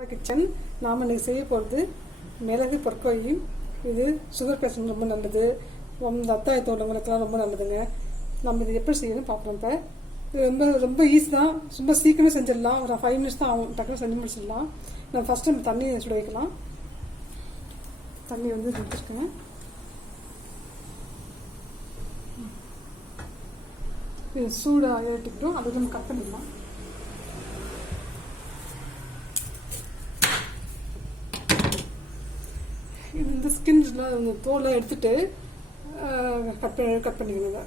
Kitchen நாம் இன்றைக்கி செய்ய போகிறது மிளகு பொற்கொய்யும். இது சுகர் பேஷண்ட் ரொம்ப நல்லது, ரத்த அழுத்தம் உள்ளவங்களுக்கெல்லாம் ரொம்ப நல்லதுங்க. நம்ம இது எப்படி செய்யணும்னு பார்க்குறோம். இப்போ இது ரொம்ப ரொம்ப ஈஸி தான், ரொம்ப சீக்கிரமே செஞ்சிடலாம். ஒரு 5 மினிட்ஸ் தான் ஆகும், டக்குனு செஞ்சு முடிச்சிடலாம். நம்ம ஃபஸ்ட்டு நம்ம தண்ணி சுட வைக்கலாம். தண்ணி வந்து வச்சுருக்கேங்க. இது சூடாக ஏற்றிக்கிட்டோம், அது நம்ம கட் பண்ணிடலாம். இது இந்த ஸ்கின்ஸ்லாம் இந்த தோலை எடுத்துட்டு கட் பண்ணிக்கணுங்க.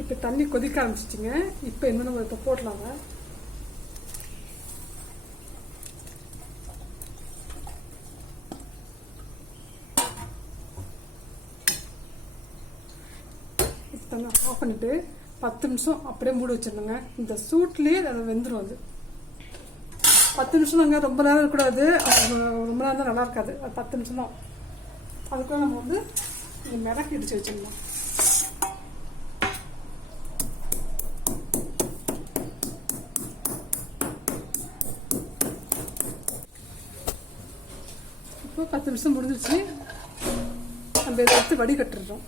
இப்போ தண்ணி கொதிக்க ஆரம்பிச்சிச்சிங்க. இப்போ என்ன நம்ம இப்போ போடலாங்க. ஆஃப் பண்ணிட்டு 10 நிமிஷம் அப்படியே மூடி வச்சிடணுங்க. இந்த சூட்லேயே அதை வெந்துடும். அது 10 நிமிஷம் தாங்க, ரொம்ப நேரம் இருக்கக்கூடாது. ரொம்ப நேரம் தான் நல்லா இருக்காது. அது 10 நிமிஷம் தான். அதுக்குள்ள நம்ம வந்து இந்த மிளகு இடிச்சு வச்சிடலாம். இப்போ 10 நிமிஷம் முடிஞ்சிருச்சு. நம்ம இதை எடுத்து வடிகட்டுறோம்.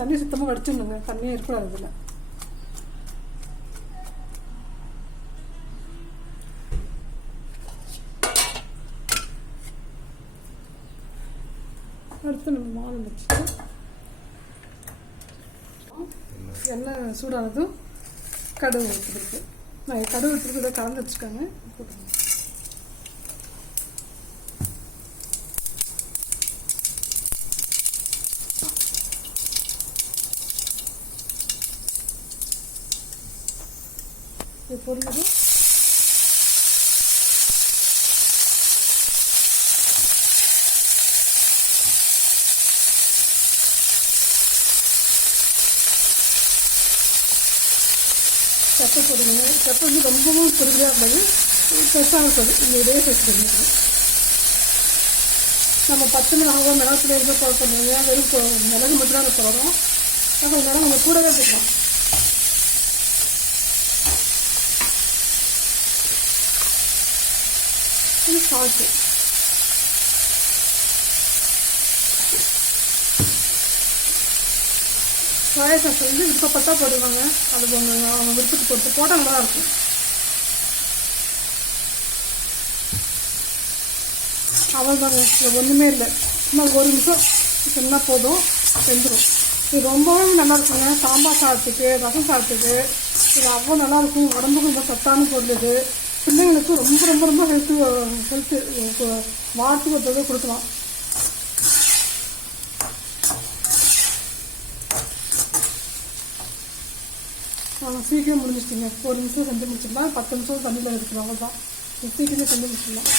தண்ணி சுத்தமாக வடிச்சிடணுங்க, தண்ணியே இருக்கக்கூடாது இதில். அடுத்து நம்ம மாவு வச்சுட்டு எண்ணெய் சூடானதும் கடுகு ஊற்றிருக்கு. நான் கடுகு ஊற்றிருக்கு, இதை கலந்து வச்சுருக்காங்க. போட்டுருங்க. இது பொரிஞ்சதும் பெப்பர் போடுங்க. பெப்பர் வந்து ரொம்பவும் பொரிஞ்சாக இருக்காது, பெருசாக இருக்காது. இந்த இதே சேர்த்து நம்ம 10 மிளகாவோ மிளகாத்துல எதுவும் போட பண்ணுங்க. வெறும் மிளகு மட்டும் தான் போடுறோம். அப்போ மிளகு நம்ம கூடவே போடலாம். இது சால்ட்டு. சோயா சாஸ் வந்து விருப்பப்பட்டா போடுவாங்க. அது அவங்க விருப்பத்தை பொறுத்து போட்டால் நல்லா இருக்கும். அவ்வளோதாங்க, இது ஒன்றுமே இல்லை. இன்னும் 1 நிமிஷம் சொன்னால் போதும், வெந்துடும். இது ரொம்பவும் நல்லா இருக்குங்க. சாம்பார் சாதத்துக்கு, ரசம் சாதத்துக்கு இது அவ்வளோ நல்லாயிருக்கும். உடம்புக்கு ரொம்ப சத்தான பொருள். இது பிள்ளைங்களுக்கு ரொம்ப ரொம்ப ரொம்ப ஹெல்த்து வாரத்துக்கு ஒரு தடவை கொடுக்கலாம். சீக்கிரம் முடிஞ்சிச்சிங்க. 1 நிமிஷம் செஞ்சு முடிச்சிடலாம். 10 நிமிஷம் தண்ணியில் இருக்குது. அவ்வளோதான், சீக்கிரமே செஞ்சு முடிச்சிடலாம்.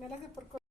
மிளகு பொருட்கள்